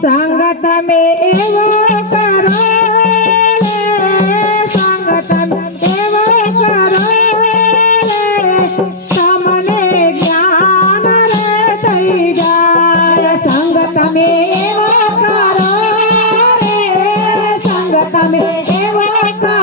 संगत में एवो करो संगत में एवो करो सामने ज्ञान रे सही जाय संगत में एवो करो संगत में एवो करो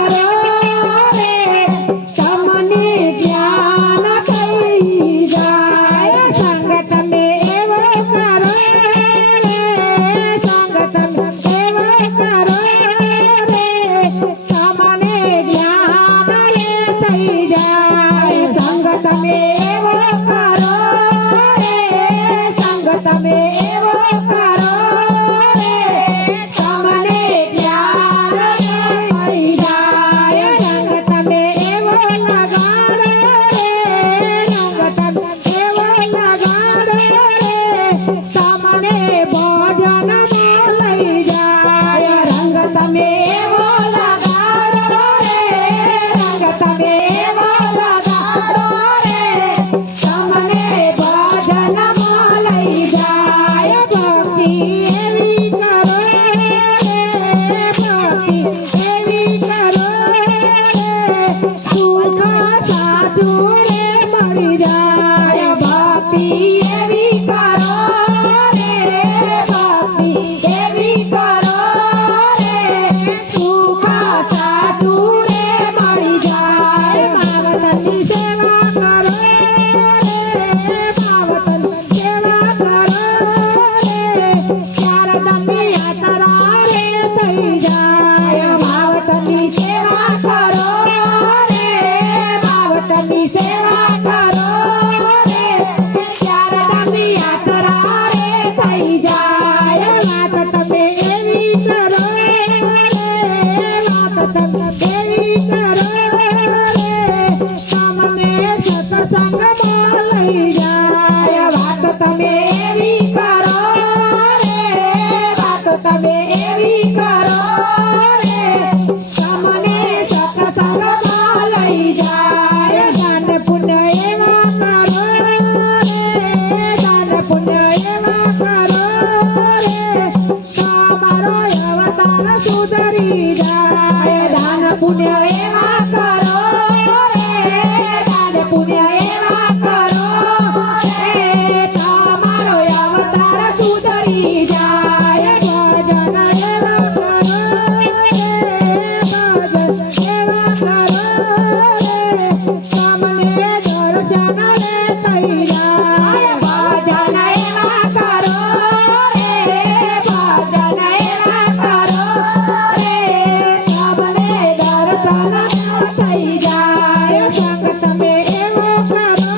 Yeah.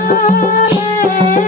Yeah.